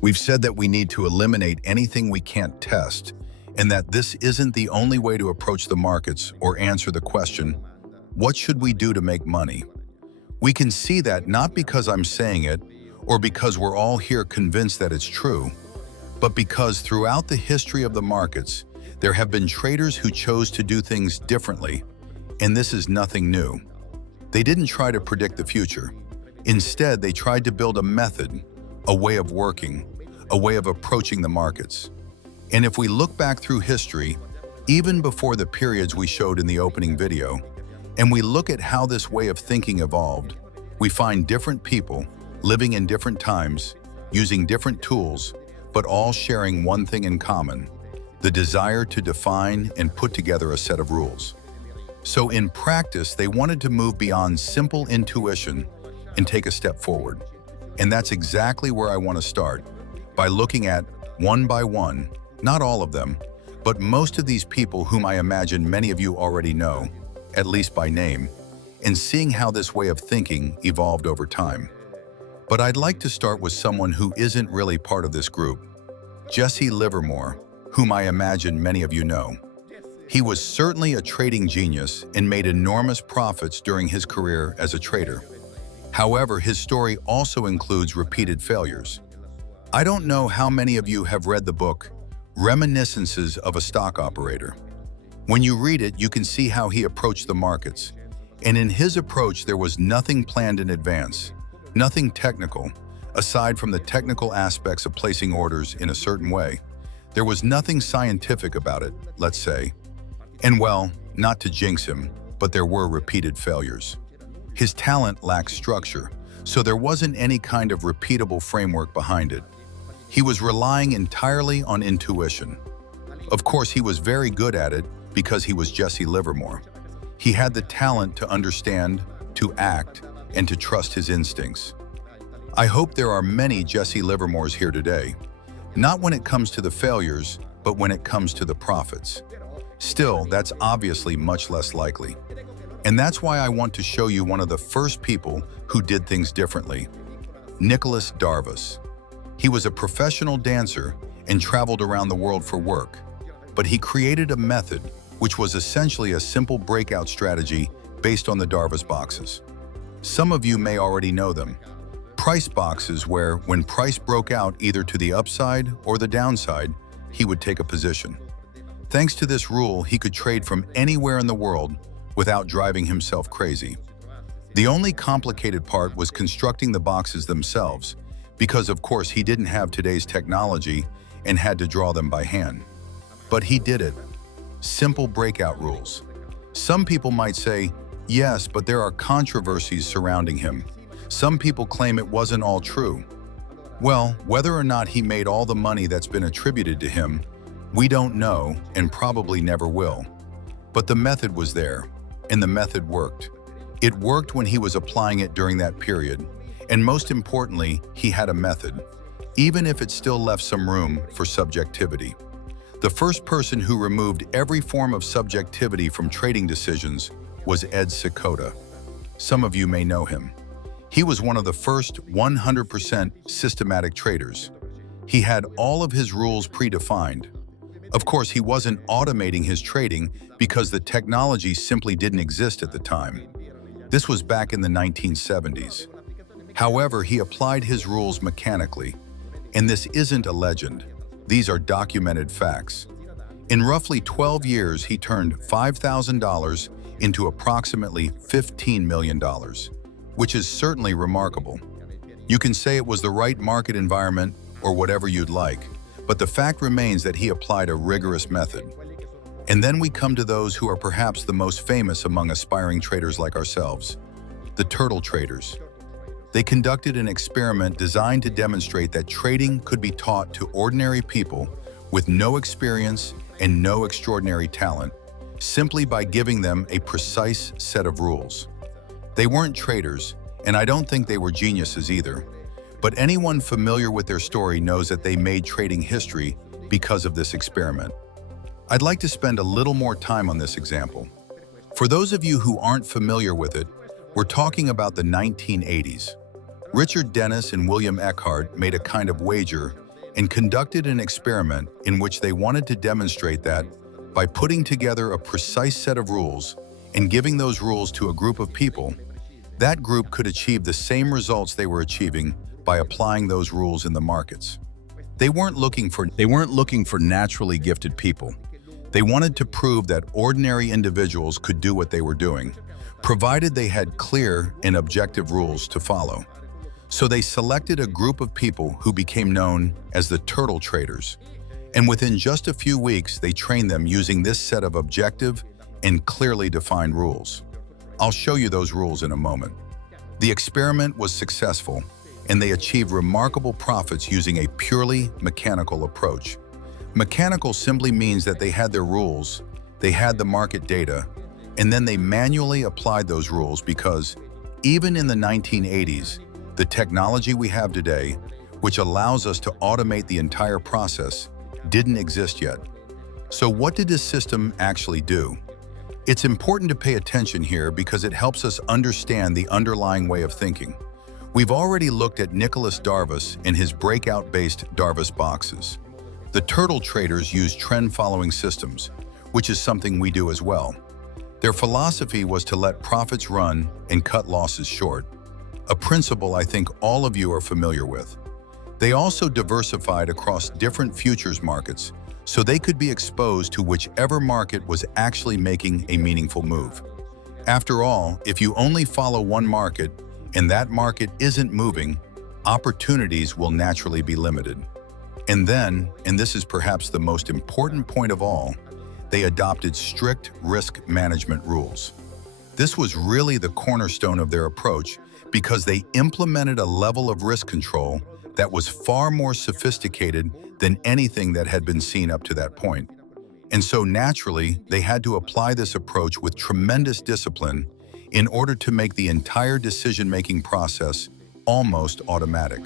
We've said that we need to eliminate anything we can't test, and that this isn't the only way to approach the markets or answer the question, what should we do to make money? We can see that not because I'm saying it, or because we're all here convinced that it's true, but because throughout the history of the markets, there have been traders who chose to do things differently, and this is nothing new. They didn't try to predict the future. Instead, they tried to build a method, a way of working, a way of approaching the markets. And if we look back through history, even before the periods we showed in the opening video, and we look at how this way of thinking evolved, we find different people living in different times, using different tools, but all sharing one thing in common: the desire to define and put together a set of rules. So in practice, they wanted to move beyond simple intuition and take a step forward. And that's exactly where I want to start, by looking at, one by one, not all of them, but most of these people whom I imagine many of you already know, at least by name, and seeing how this way of thinking evolved over time. But I'd like to start with someone who isn't really part of this group, Jesse Livermore, whom I imagine many of you know. He was certainly a trading genius and made enormous profits during his career as a trader. However, his story also includes repeated failures. I don't know how many of you have read the book, Reminiscences of a Stock Operator. When you read it, you can see how he approached the markets. And in his approach, there was nothing planned in advance, nothing technical, aside from the technical aspects of placing orders in a certain way. There was nothing scientific about it, let's say. And well, not to jinx him, but there were repeated failures. His talent lacked structure, so there wasn't any kind of repeatable framework behind it. He was relying entirely on intuition. Of course, he was very good at it because he was Jesse Livermore. He had the talent to understand, to act, and to trust his instincts. I hope there are many Jesse Livermores here today, not when it comes to the failures, but when it comes to the profits. Still, that's obviously much less likely. And that's why I want to show you one of the first people who did things differently, Nicolas Darvas. He was a professional dancer and traveled around the world for work, but he created a method which was essentially a simple breakout strategy based on the Darvas boxes. Some of you may already know them. Price boxes where, when price broke out either to the upside or the downside, he would take a position. Thanks to this rule, he could trade from anywhere in the world without driving himself crazy. The only complicated part was constructing the boxes themselves, because of course he didn't have today's technology and had to draw them by hand. But he did it. Simple breakout rules. Some people might say, yes, but there are controversies surrounding him. Some people claim it wasn't all true. Well, whether or not he made all the money that's been attributed to him, we don't know and probably never will. But the method was there, and the method worked. It worked when he was applying it during that period, and most importantly, he had a method, even if it still left some room for subjectivity. The first person who removed every form of subjectivity from trading decisions was Seykota. Some of you may know him. He was one of the first 100% systematic traders. He had all of his rules predefined. Of course, he wasn't automating his trading because the technology simply didn't exist at the time. This was back in the 1970s. However, he applied his rules mechanically. And this isn't a legend. These are documented facts. In roughly 12 years, he turned $5,000 into approximately $15 million, which is certainly remarkable. You can say it was the right market environment or whatever you'd like, but the fact remains that he applied a rigorous method. And then we come to those who are perhaps the most famous among aspiring traders like ourselves, the turtle traders. They conducted an experiment designed to demonstrate that trading could be taught to ordinary people with no experience and no extraordinary talent, simply by giving them a precise set of rules. They weren't traders, and I don't think they were geniuses either, but anyone familiar with their story knows that they made trading history because of this experiment. I'd like to spend a little more time on this example. For those of you who aren't familiar with it, we're talking about the 1980s. Richard Dennis and William Eckhart made a kind of wager and conducted an experiment in which they wanted to demonstrate that by putting together a precise set of rules and giving those rules to a group of people, that group could achieve the same results they were achieving by applying those rules in the markets. They weren't looking for naturally gifted people. They wanted to prove that ordinary individuals could do what they were doing, provided they had clear and objective rules to follow. So they selected a group of people who became known as the turtle traders. And within just a few weeks, they trained them using this set of objective and clearly defined rules. I'll show you those rules in a moment. The experiment was successful, and they achieved remarkable profits using a purely mechanical approach. Mechanical simply means that they had their rules, they had the market data, and then they manually applied those rules because even in the 1980s, the technology we have today, which allows us to automate the entire process, didn't exist yet. So what did this system actually do? It's important to pay attention here because it helps us understand the underlying way of thinking. We've already looked at Nicolas Darvas and his breakout-based Darvas boxes. The turtle traders use trend-following systems, which is something we do as well. Their philosophy was to let profits run and cut losses short, a principle I think all of you are familiar with. They also diversified across different futures markets so they could be exposed to whichever market was actually making a meaningful move. After all, if you only follow one market and that market isn't moving, opportunities will naturally be limited. And then, and this is perhaps the most important point of all, they adopted strict risk management rules. This was really the cornerstone of their approach because they implemented a level of risk control that was far more sophisticated than anything that had been seen up to that point. And so naturally, they had to apply this approach with tremendous discipline in order to make the entire decision-making process almost automatic.